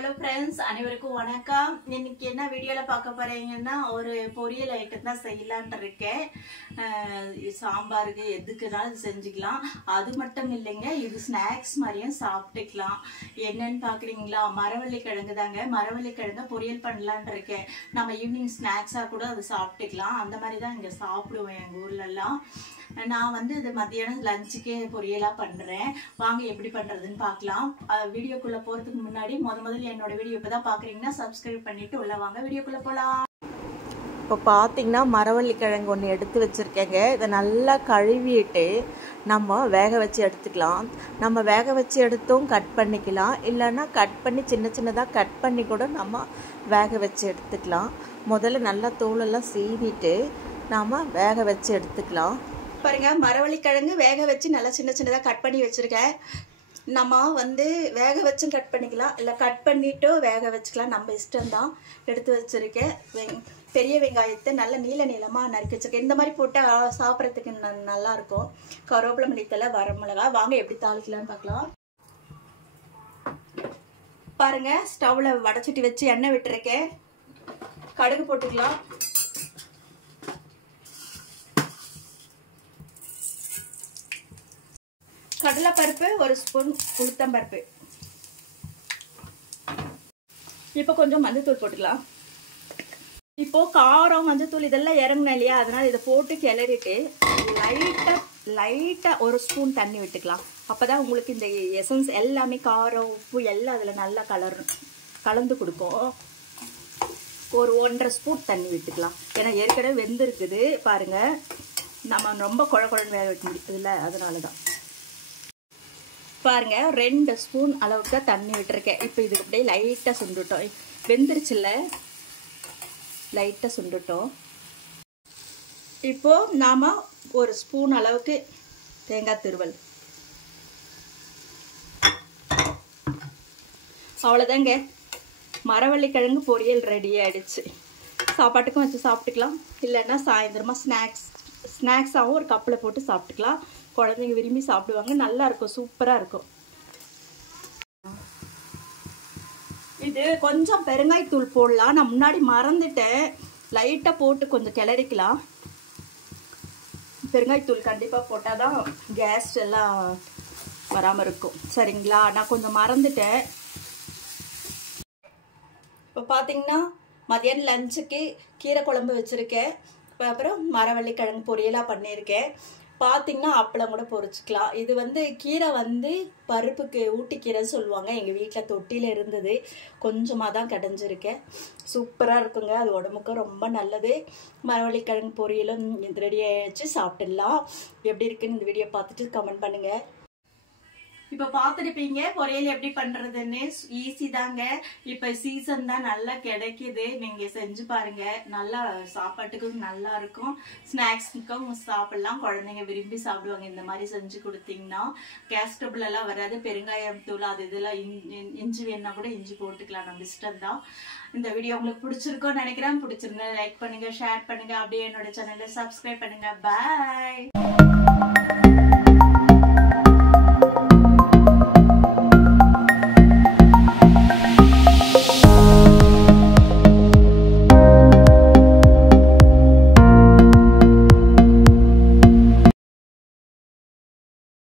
Hello friends, அனைவருக்கும் வணக்கம். இன்னைக்கு என்ன வீடியோவில் பார்க்க போறீங்கன்னா, ஒரு பொரியல் ஐட்டம் தான் செய்யலான் இருக்கேன். சாம்பாருக்கு எதுக்குனாலும் செஞ்சுக்கலாம். அது மட்டும் இல்லைங்க, இது ஸ்நாக்ஸ் மாதிரியும் சாப்பிட்டுக்கலாம். என்னன்னு பார்க்குறீங்களா? மரவள்ளி கிழங்கு தாங்க. மரவள்ளி கிழங்கு பொரியல் பண்ணலான் இருக்கேன். நம்ம ஈவினிங் ஸ்நாக்ஸாக கூட அதை சாப்பிட்டுக்கலாம். அந்த மாதிரி தான் இங்கே சாப்பிடுவேன் எங்கள் ஊர்லெல்லாம். நான் வந்து இது மத்தியானம் லஞ்சுக்கே பொரியலாக பண்ணுறேன். வாங்க எப்படி பண்ணுறதுன்னு பார்க்கலாம். வீடியோக்குள்ளே போகிறதுக்கு முன்னாடி முதல்ல என்னோட வீடியோ இப்போ தான் பார்க்குறீங்கன்னா சப்ஸ்கிரைப் பண்ணிவிட்டு உள்ள வாங்க, வீடியோக்குள்ளே போகலாம். இப்போ பார்த்தீங்கன்னா மரவள்ளி கிழங்கு ஒன்று எடுத்து வச்சுருக்கேங்க. இதை நல்லா கழுவிட்டு நம்ம வேக வச்சு எடுத்துக்கலாம். நம்ம வேக வச்சு எடுத்தும் கட் பண்ணிக்கலாம், இல்லைன்னா கட் பண்ணி சின்ன சின்னதாக கட் பண்ணி கூட நம்ம வேக வச்சு எடுத்துக்கலாம். முதல்ல நல்லா தோலெல்லாம் சீவிட்டு நாம் வேக வச்சு எடுத்துக்கலாம். பாருங்க, மரவள்ளி கிழங்கு வேக வச்சு நல்லா சின்ன சின்னதாக கட் பண்ணி வச்சுருக்கேன். நம்ம வந்து வேக வச்சும் கட் பண்ணிக்கலாம், இல்லை கட் பண்ணிவிட்டோ வேக வச்சுக்கலாம், நம்ம இஷ்டம்தான். எடுத்து வச்சுருக்கேன். பெரிய வெங்காயத்தை நல்ல நீள நீளமாக நறுக்கி வச்சுருக்கேன். இந்த மாதிரி போட்டால் சாப்பிட்றதுக்கு நல்லாயிருக்கும். கருவேப்பிலை, மல்லித்தலை, வரமிளகா. வாங்க எப்படி தாளிக்கலான்னு பார்க்கலாம். பாருங்கள், ஸ்டவ்வில் வடைச்சட்டி வச்சு எண்ணெய் விட்டுருக்கேன். கடுகு போட்டுக்கலாம். கடலைப்பருப்பு, ஒரு ஸ்பூன் உளுத்தம்பருப்பு. இப்போ கொஞ்சம் மஞ்சத்தூள் போட்டுக்கலாம். இப்போ காரம், மஞ்சத்தூள் இதெல்லாம் இறங்கினா இல்லையா, அதனால இதை போட்டு கிளறிட்டு லைட்டாக ஒரு ஸ்பூன் தண்ணி விட்டுக்கலாம். அப்போ தான் உங்களுக்கு இந்த எசன்ஸ் எல்லாமே, காரம், உப்பு எல்லாம் அதில் நல்லா கலந்து கொடுக்கும். ஒரு 1.5 ஸ்பூன் தண்ணி விட்டுக்கலாம். ஏன்னா ஏற்கனவே வெந்திருக்குது பாருங்கள். நம்ம ரொம்ப குழன்னு வேக வைக்க முடியுதுல்ல, அதனால தான். பாருங்க, 2 ஸ்பூன் அளவுக்கு தான் தண்ணி விட்டுருக்கேன். இப்போ இதுக்கு அப்படியே லைட்டாக சுண்டுட்டோம். வெந்துருச்சுல்ல, லைட்டாக சுண்டுட்டோம். இப்போது நாம் ஒரு ஸ்பூன் அளவுக்கு தேங்காய் திருவல். அவ்வளோதாங்க, மரவள்ளி கிழங்கு பொரியல் ரெடி ஆகிடுச்சு. சாப்பாட்டுக்கும் வச்சு சாப்பிட்டுக்கலாம், இல்லைன்னா சாயந்தரமாக ஸ்நாக்ஸாகவும் ஒரு கப்பில் போட்டு சாப்பிட்டுக்கலாம். குழந்தைங்க விரும்பி சாப்பிடுவாங்க. நல்லா இருக்கும், சூப்பராக இருக்கும். இது கொஞ்சம் பெருங்காயத்தூள் போடலாம். நான் முன்னாடி மறந்துட்டேன். லைட்டாக போட்டு கொஞ்சம் கிளறிக்கலாம். பெருங்காயத்தூள் கண்டிப்பாக போட்டால் தான் கேஸ் எல்லாம் வராமல் இருக்கும். சரிங்களா? நான் கொஞ்சம் மறந்துட்டேன். இப்போ பார்த்தீங்கன்னா மதியானம் லஞ்சுக்கு கீரை குழம்பு வச்சுருக்கேன். அப்புறம் மரவள்ளி கிழங்கு பொரியலாக பண்ணியிருக்கேன். பார்த்தீங்கன்னா அப்பளம் கூட பொரிச்சிக்கலாம். இது வந்து கீரை வந்து பருப்புக்கு ஊட்டிக்கீரைன்னு சொல்லுவாங்க. எங்கள் வீட்டில் தொட்டியில் இருந்தது, கொஞ்சமாக தான் கிடைஞ்சிருக்கேன். சூப்பராக இருக்குங்க. அது உடம்புக்கு ரொம்ப நல்லது. மரவள்ளி கிழங்கு பொரியலும் ரெடி ஆகிடுச்சு, சாப்பிட்டுடலாம். எப்படி இருக்குன்னு இந்த வீடியோ பார்த்துட்டு கமெண்ட் பண்ணுங்கள். இப்போ பார்த்துருப்பீங்க பொரியல் எப்படி பண்ணுறதுன்னு. ஈஸி தாங்க. இப்போ சீசன் தான், நல்லா கிடைக்கிது. நீங்கள் செஞ்சு பாருங்கள். நல்லா சாப்பாட்டுக்கும் நல்லா இருக்கும், ஸ்நாக்ஸுக்கும் சாப்பிட்லாம். குழந்தைங்க விரும்பி சாப்பிடுவாங்க. இந்த மாதிரி செஞ்சு கொடுத்தீங்கன்னா கேஸ் ட்ரபிள் எல்லாம் வராது. பெருங்காயம் தூள் அது இதெல்லாம் இஞ்சி வேணுன்னா கூட இஞ்சி போட்டுக்கலாம், நம்ம இஷ்டம் தான். இந்த வீடியோ உங்களுக்கு பிடிச்சிருக்கோன்னு நினைக்கிறேன். பிடிச்சிருந்தா லைக் பண்ணுங்கள், ஷேர் பண்ணுங்கள். அப்படியே என்னோட சேனலை சப்ஸ்கிரைப் பண்ணுங்கள். பாய்.